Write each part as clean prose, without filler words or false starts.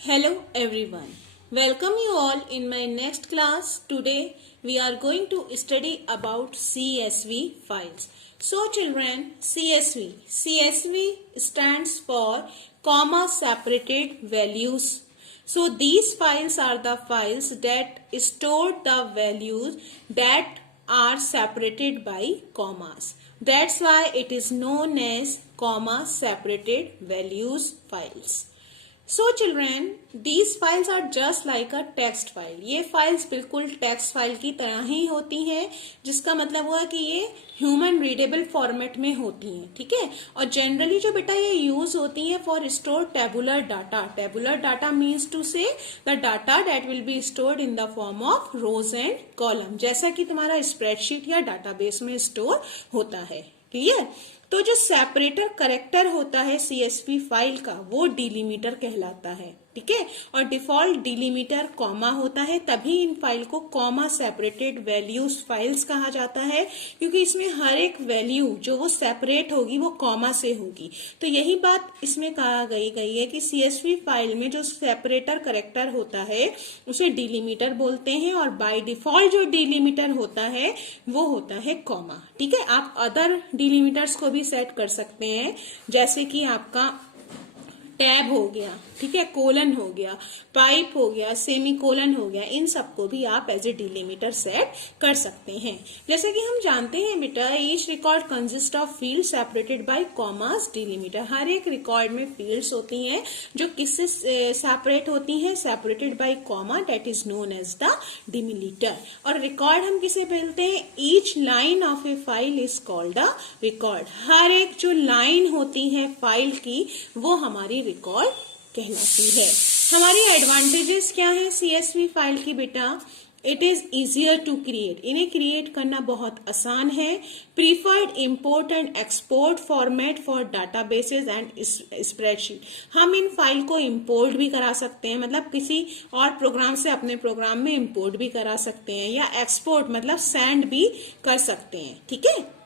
Hello everyone. Welcome you all in my next class. Today we are going to study about CSV files. So children, CSV stands for comma separated values. So these files are the files that store the values that are separated by commas. That's why it is known as comma separated values files. So children, these files are just like a text file. ये files बिल्कुल text file की तरह ही होती हैं, जिसका मतलब हुआ कि ये ह्यूमन रीडेबल फॉर्मेट में होती हैं, ठीक है। और जनरली जो बेटा ये यूज होती हैं for store tabular data. Tabular data means to say the data that will be stored in the form of rows and column, जैसा कि तुम्हारा स्प्रेडशीट या डाटाबेस में स्टोर होता है। क्लियर। तो जो सेपरेटर करेक्टर होता है सीएसवी फाइल का वो डिलीमीटर कहलाता है, ठीक है। और डिफॉल्ट डिलीमीटर कॉमा होता है, तभी इन फाइल को कॉमा सेपरेटेड वैल्यूज फाइल्स कहा जाता है, क्योंकि इसमें हर एक वैल्यू जो वो सेपरेट होगी वो कॉमा से होगी। तो यही बात इसमें कहा गई है कि सीएसवी फाइल में जो सेपरेटर करेक्टर होता है उसे डिलीमीटर बोलते हैं, और बाय डिफॉल्ट जो डिलीमीटर होता है वो होता है कॉमा, ठीक है। आप अदर डिलीमीटर्स को भी सेट कर सकते हैं, जैसे कि आपका टैब हो गया, ठीक है, कोलन हो गया, पाइप हो गया, सेमी कोलन हो गया, इन सबको भी आप एज ए डिलीमीटर सेट कर सकते हैं। जैसे कि हम जानते हैं बेटा, each record consist of field separated by commas delimiter. हर एक रिकॉर्ड में फील्ड्स होती हैं जो किससे सेपरेट होती हैं, separated by comma, that is known as the delimiter. और रिकॉर्ड हम किसे बोलते हैं, each line of a file is called a record. हर एक जो लाइन होती है फाइल की वो हमारी रिकॉर्ड कहलाती है। हमारी एडवांटेजेस क्या है सीएसवी फाइल की बेटा, it is easier to create, इन्हें क्रिएट करना बहुत आसान है। Preferred import and export format for databases and spreadsheet, हम इन फाइल को इंपोर्ट भी करा सकते हैं, मतलब किसी और प्रोग्राम से अपने प्रोग्राम में इंपोर्ट भी करा सकते हैं, या एक्सपोर्ट मतलब सेंड भी कर सकते हैं, ठीक है।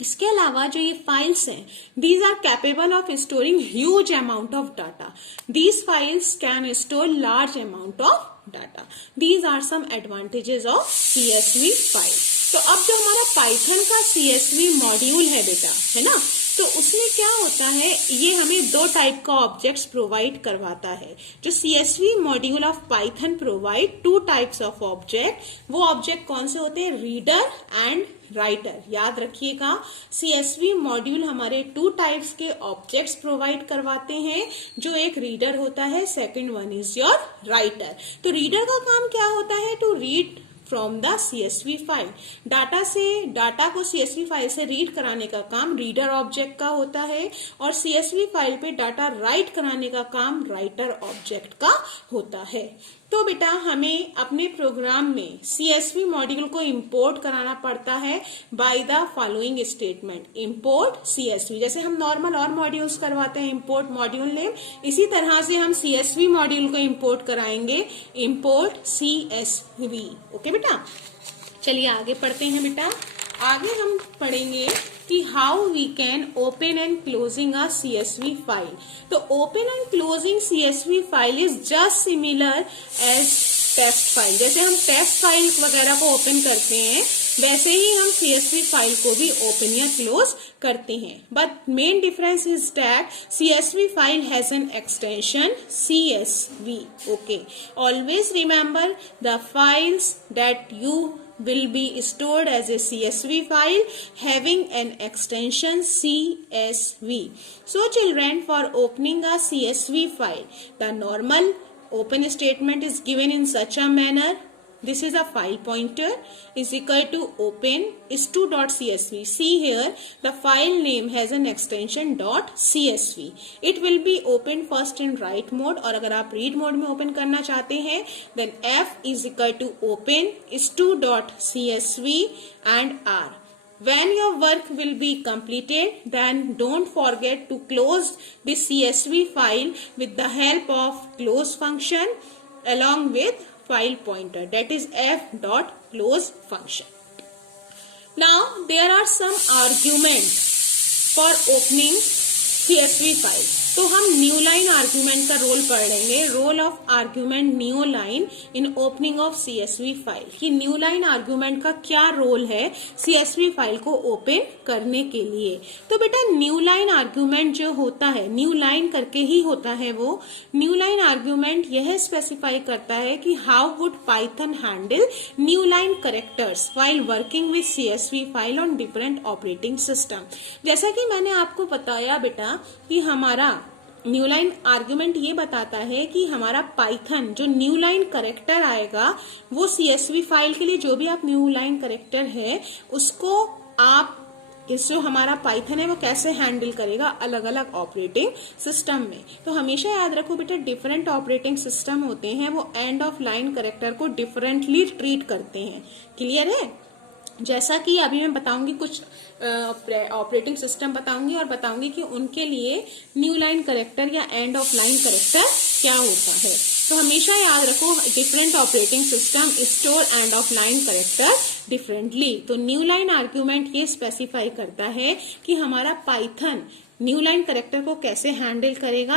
इसके अलावा जो ये फाइल्स हैं, these are capable of storing huge amount of data. These files can store large amount of data. These are some advantages of CSV file. तो अब जो हमारा पाइथन का सीएसवी मॉड्यूल है बेटा, है ना, तो उसमें क्या होता है, ये हमें दो टाइप का ऑब्जेक्ट्स प्रोवाइड करवाता है। जो CSV module of Python provide two types of object. वो ऑब्जेक्ट कौन से होते हैं, रीडर एंड राइटर। याद रखिएगा, सीएसवी मॉड्यूल हमारे टू टाइप्स के ऑब्जेक्ट्स प्रोवाइड करवाते हैं, जो एक रीडर होता है, second one is your writer. तो रीडर का काम क्या होता है, to read from the CSV file. Data को सीएसवी फाइल से रीड कराने का काम रीडर ऑब्जेक्ट का होता है, और सीएसवी फाइल पे डाटा राइट कराने का काम राइटर ऑब्जेक्ट का होता है। तो बेटा हमें अपने प्रोग्राम में सीएसवी मॉड्यूल को इंपोर्ट कराना पड़ता है by the following statement, import CSV. जैसे हम नॉर्मल और मॉड्यूल्स करवाते हैं, इंपोर्ट मॉड्यूल नेम, इसी तरह से हम सीएसवी मॉड्यूल को इंपोर्ट कराएंगे, इंपोर्ट सीएसवी। ओके बेटा, चलिए आगे पढ़ते हैं बेटा। आगे हम पढ़ेंगे कि how we can open and closing a CSV file. तो open and closing CSV file is just similar as text file. जैसे हम टेक्स्ट फाइल वगैरह को ओपन करते हैं, वैसे ही हम सीएसवी फाइल को भी ओपन या क्लोज करते हैं। But main difference is that CSV file has an extension CSV. Okay, always remember the files that you will be stored as a CSV file having an extension CSV. So children, for opening a CSV file, the normal open statement is given in such a manner. This is a file pointer is equal to open is2.csv. See here, the file name has an extension .csv. It will be opened first in write mode, और अगर आप read mode में open करना चाहते हैं, then f is equal to open is2.csv and r. When your work will be completed, then don't forget to close the CSV file with the help of close function along with file pointer, that is f.close function. Now there are some arguments for opening CSV files. तो हम new line argument का role पढ़ लेंगे, role of argument new line in opening of CSV file, कि new line argument का क्या role है CSV file को ओपन करने के लिए। तो बेटा न्यू लाइन आर्ग्यूमेंट जो होता है, न्यू लाइन करके ही होता है वो, न्यू लाइन आर्ग्यूमेंट यह स्पेसिफाई करता है कि how would Python handle new line characters while working with CSV file on different operating system. जैसा कि मैंने आपको बताया बेटा कि हमारा न्यू लाइन आर्ग्यूमेंट ये बताता है कि हमारा पाइथन जो न्यू लाइन कैरेक्टर आएगा वो CSV फाइल के लिए, जो भी आप न्यू लाइन कैरेक्टर है उसको आप इस जो हमारा पाइथन है वो कैसे हैंडल करेगा अलग अलग ऑपरेटिंग सिस्टम में। तो हमेशा याद रखो बेटा डिफरेंट ऑपरेटिंग सिस्टम होते हैं वो एंड ऑफ लाइन कैरेक्टर को डिफरेंटली ट्रीट करते हैं। क्लियर है? जैसा कि अभी मैं बताऊंगी, कुछ ऑपरेटिंग सिस्टम बताऊंगी और बताऊंगी कि उनके लिए न्यू लाइन कैरेक्टर या एंड ऑफ लाइन कैरेक्टर क्या होता है। तो हमेशा याद रखो different operating system store end of line character differently. तो न्यू लाइन आर्ग्यूमेंट ये स्पेसिफाई करता है कि हमारा पाइथन न्यू लाइन कैरेक्टर को कैसे हैंडल करेगा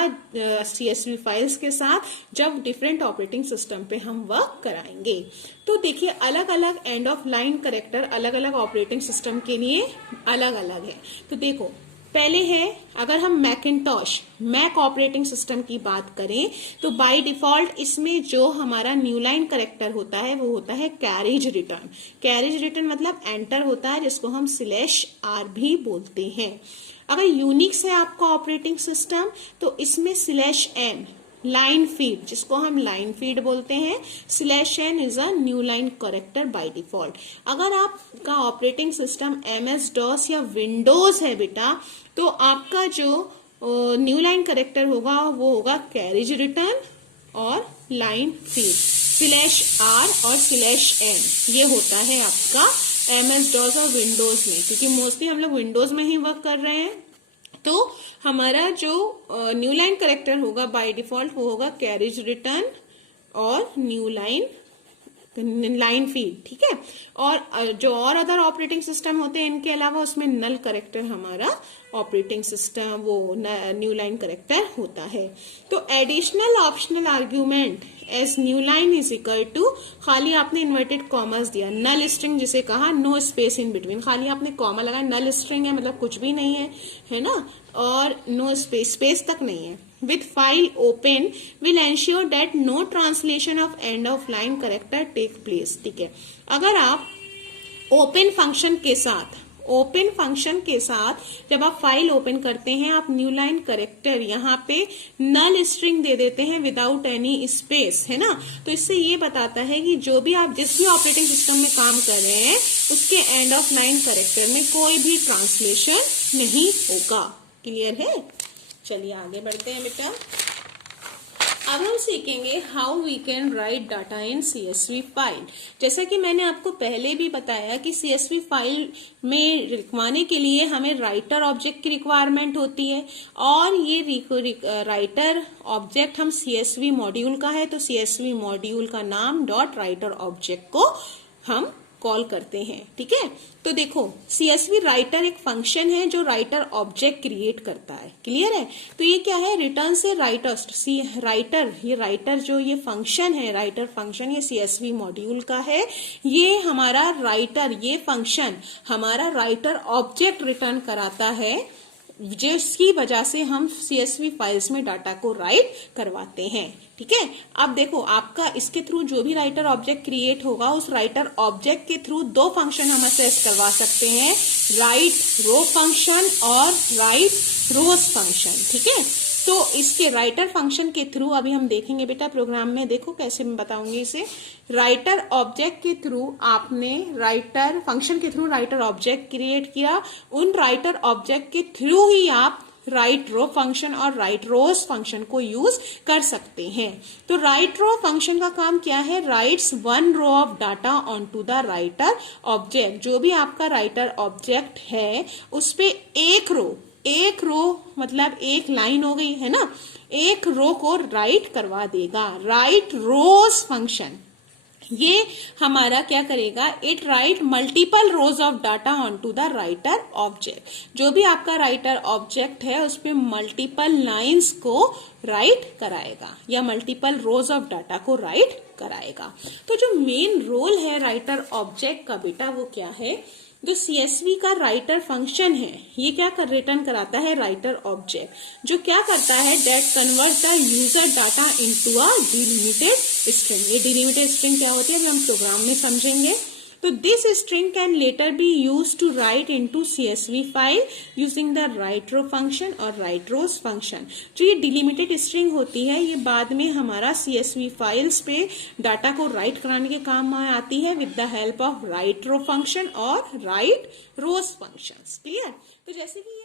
CSV फाइल्स के साथ जब डिफरेंट ऑपरेटिंग सिस्टम पे हम वर्क कराएंगे। तो देखिए अलग अलग एंड ऑफ लाइन कैरेक्टर अलग अलग ऑपरेटिंग सिस्टम के लिए अलग अलग है। तो देखो पहले है, अगर हम मैकिंटॉश मैक ऑपरेटिंग सिस्टम की बात करें तो बाय डिफॉल्ट इसमें जो हमारा न्यू लाइन कैरेक्टर होता है वो होता है कैरेज रिटर्न। कैरेज रिटर्न मतलब एंटर होता है जिसको हम /R भी बोलते हैं। अगर यूनिक्स है आपका ऑपरेटिंग सिस्टम तो इसमें /N लाइन फीड, जिसको हम लाइन फीड बोलते हैं, /N is a new line character by default. अगर आपका ऑपरेटिंग सिस्टम MS-DOS या विंडोज है बेटा तो आपका जो न्यू लाइन कैरेक्टर होगा वो होगा कैरेज रिटर्न और लाइन फीड /R और /N। ये होता है आपका MS-DOS और विंडोज में, क्योंकि मोस्टली हम लोग विंडोज में ही वर्क कर रहे हैं। तो हमारा जो न्यू लाइन कैरेक्टर होगा बाय डिफॉल्ट वो होगा कैरेज रिटर्न और न्यू लाइन फीड। ठीक है, और जो और अदर ऑपरेटिंग सिस्टम होते हैं इनके अलावा उसमें नल कैरेक्टर हमारा ऑपरेटिंग सिस्टम वो न्यू लाइन कैरेक्टर होता है। तो additional optional argument as new line is equal to, खाली आपने इन्वर्टेड कॉमर्स दिया, नल स्ट्रिंग जिसे कहा, नो स्पेस इन बिटवीन, खाली आपने कॉमा लगाया, नल स्ट्रिंग है मतलब कुछ भी नहीं है ना, और नो स्पेस तक नहीं है। with file open will ensure that no translation of end of line character take place। ठीक है, अगर आप ओपन फंक्शन के साथ जब आप फाइल ओपन करते हैं आप न्यू लाइन कैरेक्टर यहाँ पे नल स्ट्रिंग दे देते हैं विदाउट एनी स्पेस, है ना। तो इससे ये बताता है कि जो भी आप जिस भी ऑपरेटिंग सिस्टम में काम कर रहे हैं उसके एंड ऑफ लाइन कैरेक्टर में कोई भी ट्रांसलेशन नहीं होगा। क्लियर है? चलिए आगे बढ़ते हैं बेटा। अब हम सीखेंगे how we can write data in CSV file. जैसा कि मैंने आपको पहले भी बताया कि CSV फाइल में लिखवाने के लिए हमें राइटर ऑब्जेक्ट की रिक्वायरमेंट होती है, और ये राइटर ऑब्जेक्ट हम CSV मॉड्यूल का है तो CSV मॉड्यूल का नाम .राइटर ऑब्जेक्ट को हम कॉल करते हैं। ठीक है, तो देखो CSV राइटर एक फंक्शन है जो राइटर ऑब्जेक्ट क्रिएट करता है। क्लियर है? तो ये क्या है, रिटर्न से राइटर, ये राइटर जो ये फंक्शन है, राइटर फंक्शन ये CSV मॉड्यूल का है। ये हमारा राइटर, ये फंक्शन हमारा राइटर ऑब्जेक्ट रिटर्न कराता है, जिसकी वजह से हम CSV फाइल्स में डाटा को राइट करवाते हैं। ठीक है, अब देखो आपका इसके थ्रू जो भी राइटर ऑब्जेक्ट क्रिएट होगा उस राइटर ऑब्जेक्ट के थ्रू दो फंक्शन हम असेस करवा सकते हैं, राइट रो फंक्शन और राइट रोज फंक्शन। ठीक है, तो इसके राइटर फंक्शन के थ्रू अभी हम देखेंगे बेटा प्रोग्राम में, देखो कैसे मैं बताऊंगी इसे। राइटर ऑब्जेक्ट के थ्रू आपने राइटर फंक्शन के थ्रू राइटर ऑब्जेक्ट क्रिएट किया, उन राइटर ऑब्जेक्ट के थ्रू ही आप राइट रो फंक्शन और राइट रोज फंक्शन को यूज कर सकते हैं। तो राइट रो फंक्शन का काम क्या है, writes one row of data on to the writer object. जो भी आपका राइटर ऑब्जेक्ट है उस पे एक रो मतलब एक लाइन हो गई है ना, एक रो को राइट करवा देगा। राइट रोज फंक्शन ये हमारा क्या करेगा, it write multiple rows of data on to the writer object. जो भी आपका राइटर ऑब्जेक्ट है उस पे मल्टीपल लाइन्स को राइट कराएगा या मल्टीपल रोज ऑफ डाटा को राइट कराएगा। तो जो मेन रोल है राइटर ऑब्जेक्ट का बेटा वो क्या है, जो सीएसवी का राइटर फंक्शन है ये क्या रिटर्न कराता है, राइटर ऑब्जेक्ट जो क्या करता है, that convert the user data into a delimited string. ये डिलिमिटेड स्ट्रिंग क्या होती है अभी हम प्रोग्राम में समझेंगे। तो this string can later be used to write into CSV file using the write row function और राइट रोज फंक्शन। जो ये डिलिमिटेड स्ट्रिंग होती है ये बाद में हमारा सीएसवी फाइल्स पे डाटा को राइट कराने के काम में आती है with the help of write row function और राइट रोज फंक्शंस। क्लियर। तो जैसे कि